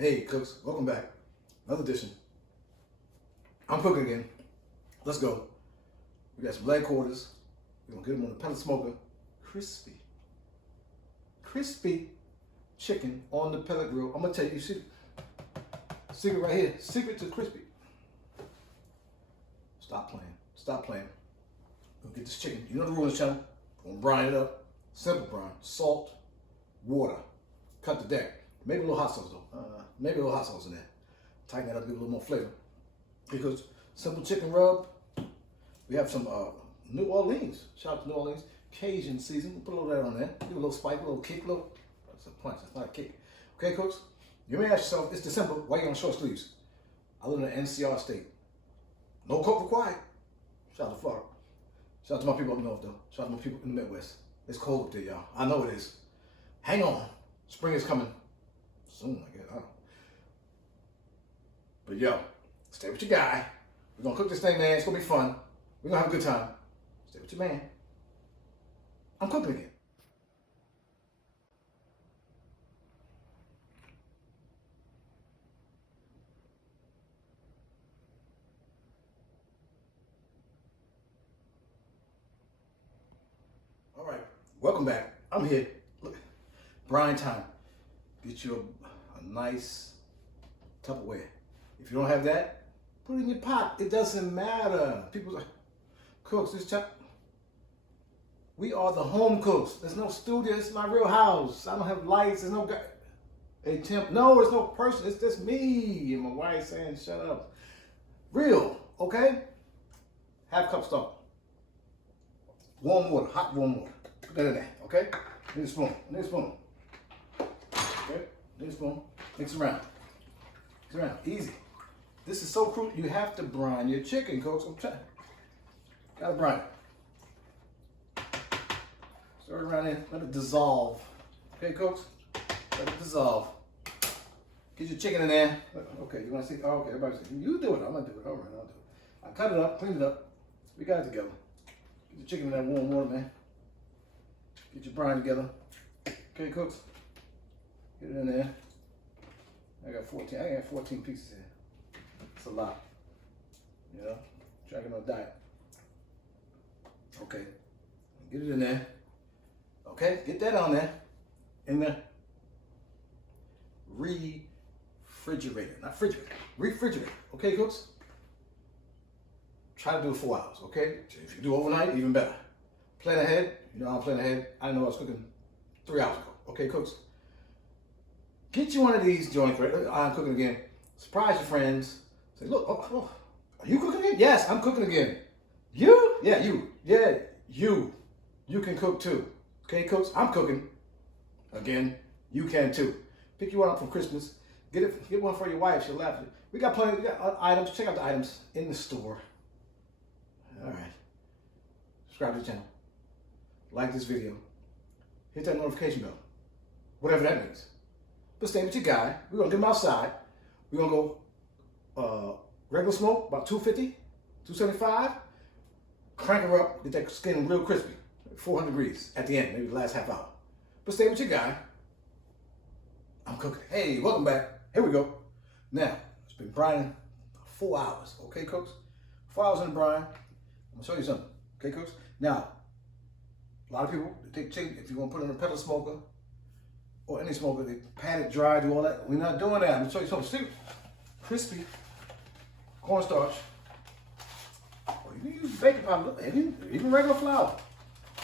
Hey cooks, welcome back. Another edition. I'm cooking again. Let's go. We got some leg quarters. We're gonna get them on the pellet smoker. Crispy chicken on the pellet grill. I'm gonna tell you, secret right here. Secret to crispy. Stop playing. We'll get this chicken. You know the rule of this channel. We're gonna brine it up. Simple brine. Salt, water. Cut the deck. Maybe a little hot sauce though. Maybe a little hot sauce in there. Tighten that up, give it a little more flavor. Because simple chicken rub. We have some New Orleans. Shout out to New Orleans. Cajun season. Put a little of that on there. Give it a little spike, a little kick, that's a punch. It's not a kick. Okay, cooks? You may ask yourself, it's December. Why are you on short sleeves? I live in an NCR state. No coat required. Shout out to Florida. Shout out to my people up north though. Shout out to my people in the Midwest. It's cold up there, y'all. I know it is. Hang on. Spring is coming soon, I guess. I don't know. But yo, stay with your guy. We're gonna cook this thing, man. It's gonna be fun. We're gonna have a good time. Stay with your man. I'm cooking again. All right, welcome back. I'm here. Look, brine time. Get you a nice Tupperware. If you don't have that, put it in your pot. It doesn't matter. People like, cooks, we are the home cooks. There's no studio. It's my real house. I don't have lights. There's no guy. A temp. No, there's no person. It's just me and my wife saying, shut up. Real, okay? Half cup stock. Warm water, hot warm water. Put that in there, okay? Need a spoon. Okay? Need a spoon. Mix around. Easy. This is so crucial. You have to brine your chicken, cooks. I'm trying. Gotta brine it. Stir it around in. Let it dissolve. Okay, cooks? Let it dissolve. Get your chicken in there. Okay, you want to see? Oh, okay, everybody say, you do it. I'm going to do it. All right, I'll do it. I cut it up, clean it up. We got it together. Get your chicken in that warm water, man. Get your brine together. Okay, cooks? Get it in there. I got 14 pieces here. It's a lot. You know, trying to get on a diet. Okay, get it in there. Okay, get that on there. In the refrigerator, not refrigerator, refrigerator. Okay, cooks? Try to do it 4 hours, okay? If you do overnight, even better. Plan ahead. You know, I'm planning ahead. I didn't know I was cooking 3 hours ago. Okay, cooks? Get you one of these joints, right? I'm cooking again. Surprise your friends. Say, look, oh, are you cooking again? Yes, I'm cooking again. You? Yeah, you. Yeah, you. You can cook too. Okay, cooks? I'm cooking again. You can too. Pick you one up for Christmas. Get one for your wife. She'll laugh at you. We got plenty. We got items. Check out the items in the store. All right. Subscribe to the channel. Like this video. Hit that notification bell. Whatever that means. But stay with your guy. We're gonna get him outside. We're gonna go regular smoke, about 250, 275. Crank her up, get that skin real crispy. 400 degrees at the end, maybe the last half hour. But stay with your guy. I'm cooking. Hey, welcome back. Here we go. Now, it's been brining for 4 hours. Okay, cooks? 4 hours in the brine. I'm gonna show you something. Okay, cooks? Now, a lot of people, they take chicken, if you want to put it in a pellet smoker, or any smoker, they pat it dry, do all that. We're not doing that. I'm gonna show you something. See, crispy cornstarch. Or you can use baking powder, even regular flour.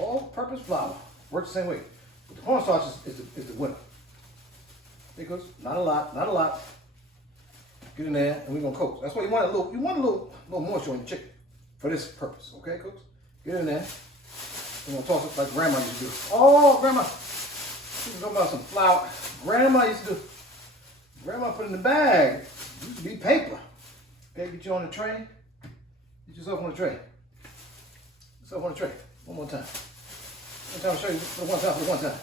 All-purpose flour. Works the same way. But the cornstarch is the winner. Because not a lot. Get in there, and we're gonna coat. That's why you want a little moisture on your chicken for this purpose. Okay, cooks? Get in there. We're gonna toss it like grandma used to do. Oh, grandma. She was talking about some flour. Grandma used to do. Grandma put in the bag. It used to be paper. Okay, get you on the tray. Get yourself on the tray. Get yourself on the tray. One more time. I'll show you one time.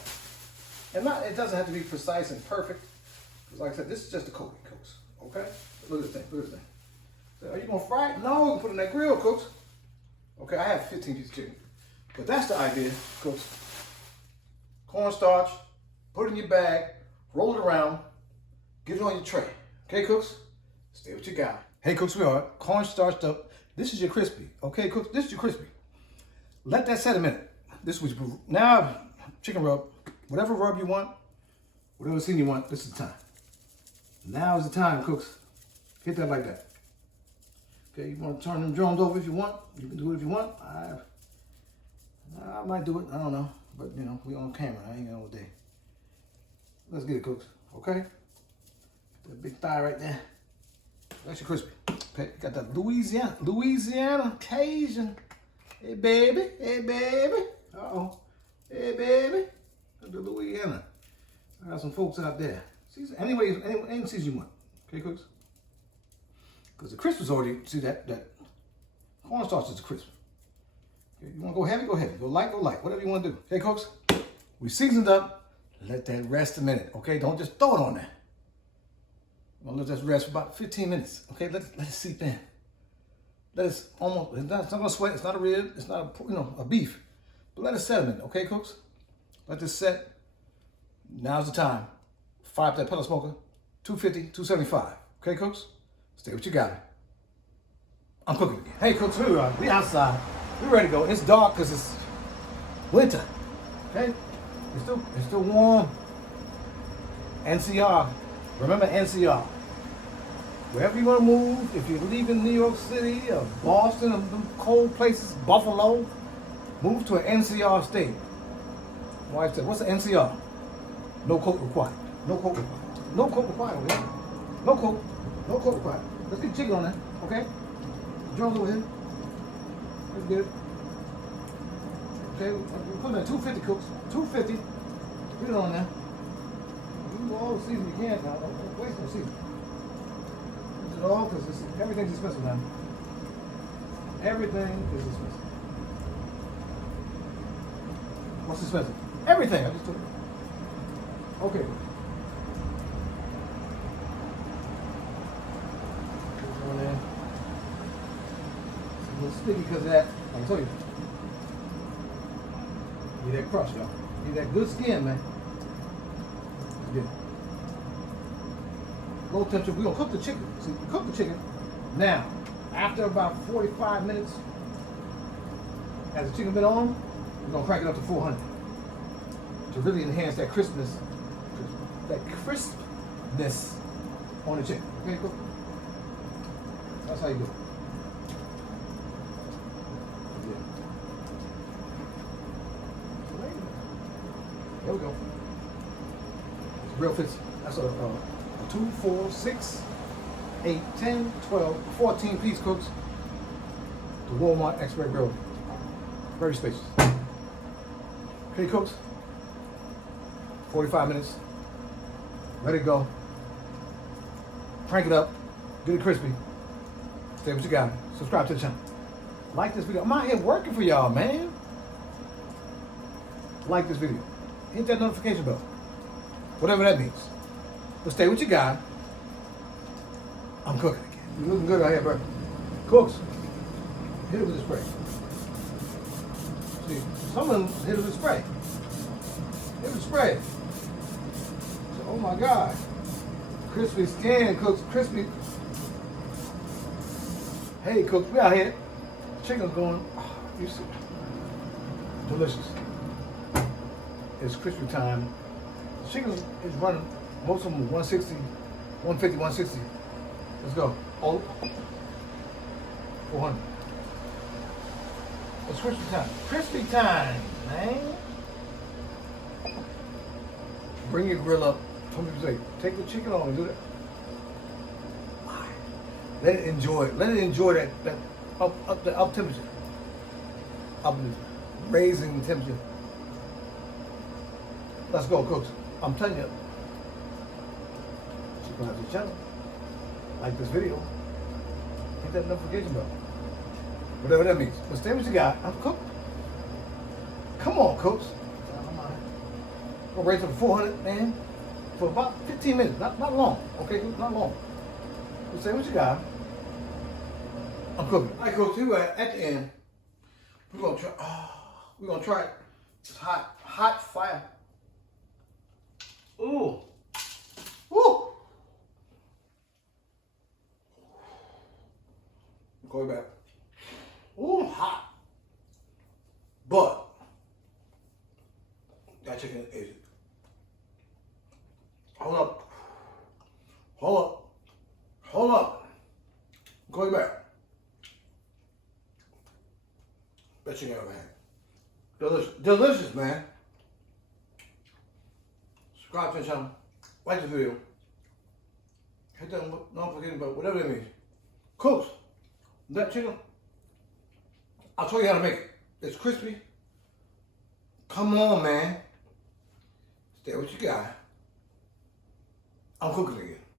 And it doesn't have to be precise and perfect. Because like I said, this is just a coating, cooks. Okay? Look at this thing. So, are you gonna fry it? No, you put it in that grill, cooks. Okay, I have 15 pieces of chicken. But that's the idea, cooks. Cornstarch, put it in your bag, roll it around, Get it on your tray. Okay, cooks? Stay what you got. Hey, cooks, we are corn starched up. This is your crispy. Okay, cooks, this is your crispy. Let that set a minute. This is what you now, chicken rub, whatever rub you want, whatever scene you want, this is the time. Now is the time, cooks. Hit that like that. Okay, you want to turn them drums over if you want. You can do it if you want. I might do it. I don't know. But, you know, we on camera. I ain't got all day. Let's get it, cooks. Okay? That big thigh right there. That's your crispy. Okay, got that Louisiana Cajun. Hey, baby. Hey, baby. Uh-oh. Hey, baby. That's the Louisiana. I got some folks out there. Any season you want. Okay, cooks? Because the crisp is already, see that cornstarch is crisp. Okay, you want to go heavy, go heavy. Go light, whatever you want to do. Okay, cooks? We seasoned up. Let that rest a minute, okay? Don't just throw it on there. I'm gonna let that rest for about 15 minutes, okay? Let it seep in. It's not gonna sweat, it's not a rib, it's not a beef. But let it set a minute, okay, cooks? Let this set. Now's the time. Fire up that pellet smoker, 250, 275. Okay, cooks? Stay what you got. I'm cooking again. Hey, cooks, we outside. We ready to go. It's dark because it's winter. Okay? It's still warm. NCR. Remember NCR. Wherever you want to move, if you're leaving New York City or Boston or them cold places, Buffalo, move to an NCR state. My wife said, what's an NCR? No coat required. No coat required. No coat required over here. No coat. No coat required. Let's get chicken on that, okay? Drums over here. Let's get it. Okay, we're putting in 250 cooks. 250. Get it on there. Use all the season you can now. Don't waste no season. Use it all because everything's expensive now. Everything is expensive. What's expensive? Everything. I just took it. Okay. On there. It's a little sticky because of that. I'll tell you. Need that crust, y'all. Need that good skin, man. Good. Low temperature. We're gonna cook the chicken. See, cook the chicken. Now, after about 45 minutes, has the chicken been on, we're gonna crank it up to 400 to really enhance that crispness on the chicken. Okay, cook. That's how you do it. Yeah. There we go. It's real fits. That's a 2, 4, 6, 8, 10, 12, 14 piece cooks. The Walmart Expert Grill. Very spacious. Okay, cooks. 45 minutes. Let it go. Crank it up. Get it crispy. Say what you got. Subscribe to the channel. Like this video. I'm out here working for y'all, man. Like this video. Hit that notification bell. Whatever that means. But stay what you got. I'm cooking again. You're looking good out here, bro. Cooks. Hit it with a spray. See, some of them hit it with a spray. Hit it with a spray. So, oh my God. Crispy skin, cooks, crispy. Hey, cooks, we out here. Chicken's going, you see, delicious. It's crispy time. Chicken is running, most of them 160, 150, 160. Let's go. Oh, 400. It's crispy time. Crispy time, man. Bring your grill up. Some people say, take the chicken on and do that. Let it enjoy it. Let it enjoy that up temperature. Raising temperature. Let's go, cooks. I'm telling you. Subscribe to the channel. Like this video. Hit that notification bell. Whatever that means. But stay what you got. I'm cooked. Come on, cooks. We'll raise it to 400, man. For about 15 minutes. Not long. Okay, not long. But say what you got. I'm cooking. All right, cooks. Here we are at the end. We're gonna try. We're gonna try it. It's hot fire. Ooh. Woo. Go back. Ooh, hot. But that chicken is. Hold up. Hold up. Hold up. Go back. Best chicken I ever had. Delicious. Delicious, man. Subscribe to the channel. Like the video. Hit that notification button, whatever it means. Cooks, that chicken, I'll show you how to make it. It's crispy. Come on, man. Stay what you got. I'm cooking again.